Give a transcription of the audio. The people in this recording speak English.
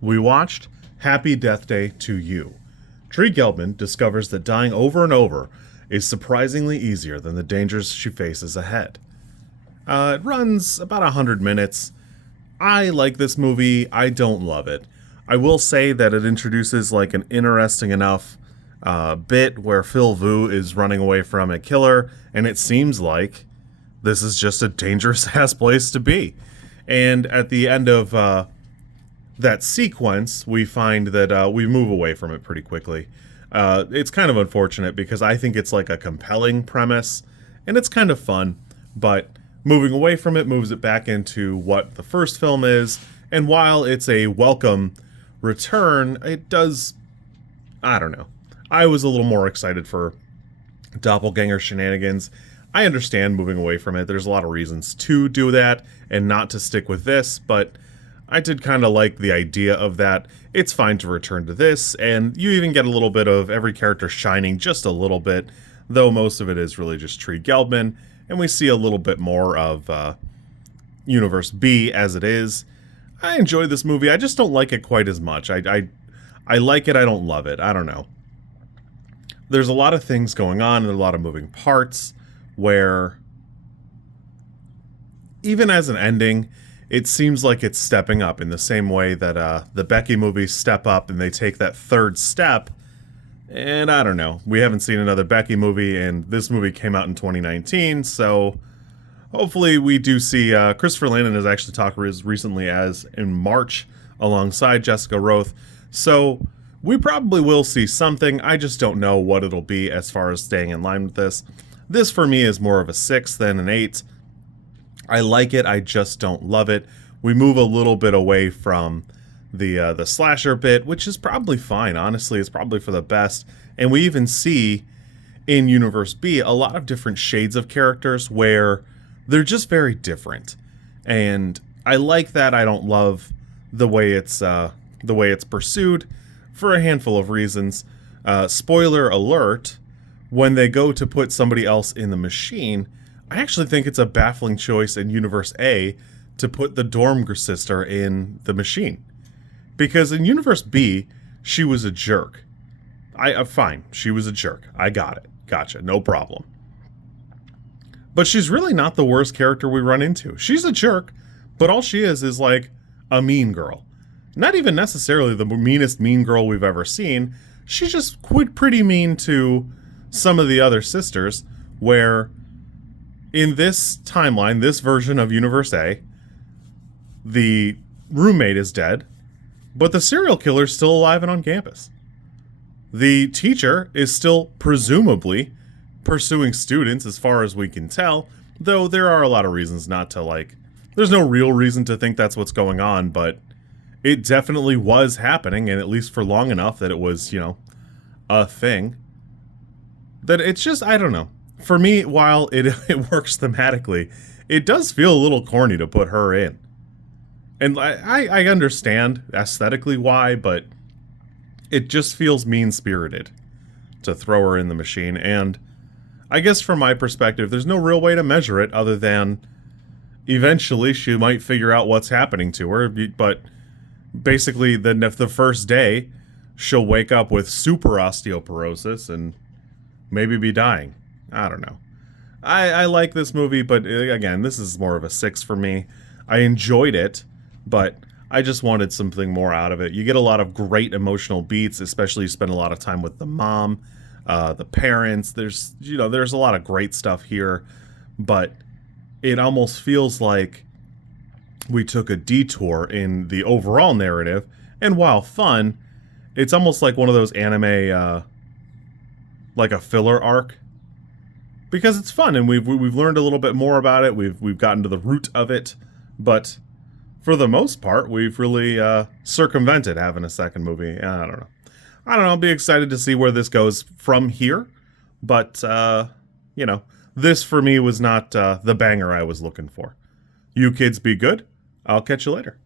We watched Happy Death Day to You. Tree Gelbman discovers that dying over and over is surprisingly easier than the dangers she faces ahead. It runs about 100 minutes. I like this movie. I don't love it. I will say that it introduces like an interesting enough bit where Phil Vu is running away from a killer, and it seems like this is just a dangerous ass place to be. And at the end of that sequence, we find that we move away from it pretty quickly. It's kind of unfortunate because I think it's like a compelling premise, and it's kind of fun, but moving away from it moves it back into what the first film is, and while it's a welcome return, it does, I don't know. I was a little more excited for doppelganger shenanigans. I understand moving away from it. There's a lot of reasons to do that and not to stick with this, but I did kind of like the idea of that. It's fine to return to this, and you even get a little bit of every character shining just a little bit, though most of it is really just Tree Gelbman, and we see a little bit more of Universe B as it is. I enjoyed this movie. I just don't like it quite as much. I like it. I don't love it. I don't know. There's a lot of things going on and a lot of moving parts where even as an ending, it seems like it's stepping up in the same way that the Becky movies step up and they take that third step. And I don't know. We haven't seen another Becky movie, and this movie came out in 2019, so hopefully we do see. Christopher Landon has actually talked as recently as in March alongside Jessica Rothe, so we probably will see something. I just don't know what it'll be as far as staying in line with this. This for me is more of a 6 than an 8. I like it, I just don't love it. We move a little bit away from the slasher bit, which is probably fine. Honestly, it's probably for the best. And we even see in Universe B a lot of different shades of characters where they're just very different. And I like that. I don't love the way it's pursued for a handful of reasons. Spoiler alert, when they go to put somebody else in the machine, I actually think it's a baffling choice in Universe A to put the dorm sister in the machine. Because in Universe B, she was a jerk. Fine, she was a jerk. I got it. Gotcha, no problem. But she's really not the worst character we run into. She's a jerk, but all she is like a mean girl. Not even necessarily the meanest mean girl we've ever seen. She's just pretty mean to some of the other sisters, where in this timeline, this version of Universe A, the roommate is dead, but the serial killer is still alive and on campus. The teacher is still presumably pursuing students as far as we can tell, though there are a lot of reasons not to like. There's no real reason to think that's what's going on, but it definitely was happening, and at least for long enough that it was, a thing. That it's just, I don't know. For me, while it works thematically, it does feel a little corny to put her in. And I understand aesthetically why, but it just feels mean-spirited to throw her in the machine. And I guess from my perspective, there's no real way to measure it other than eventually she might figure out what's happening to her. But basically, the first day, she'll wake up with super osteoporosis and maybe be dying. I don't know. I like this movie, but again, this is more of a 6 for me. I enjoyed it, but I just wanted something more out of it. You get a lot of great emotional beats, especially you spend a lot of time with the mom, the parents. There's a lot of great stuff here, but it almost feels like we took a detour in the overall narrative, and while fun, it's almost like one of those anime, like a filler arc, because it's fun and we've learned a little bit more about it. We've gotten to the root of it, but for the most part, we've really circumvented having a second movie. I don't know. I'll be excited to see where this goes from here, but this for me was not the banger I was looking for. You kids be good. I'll catch you later.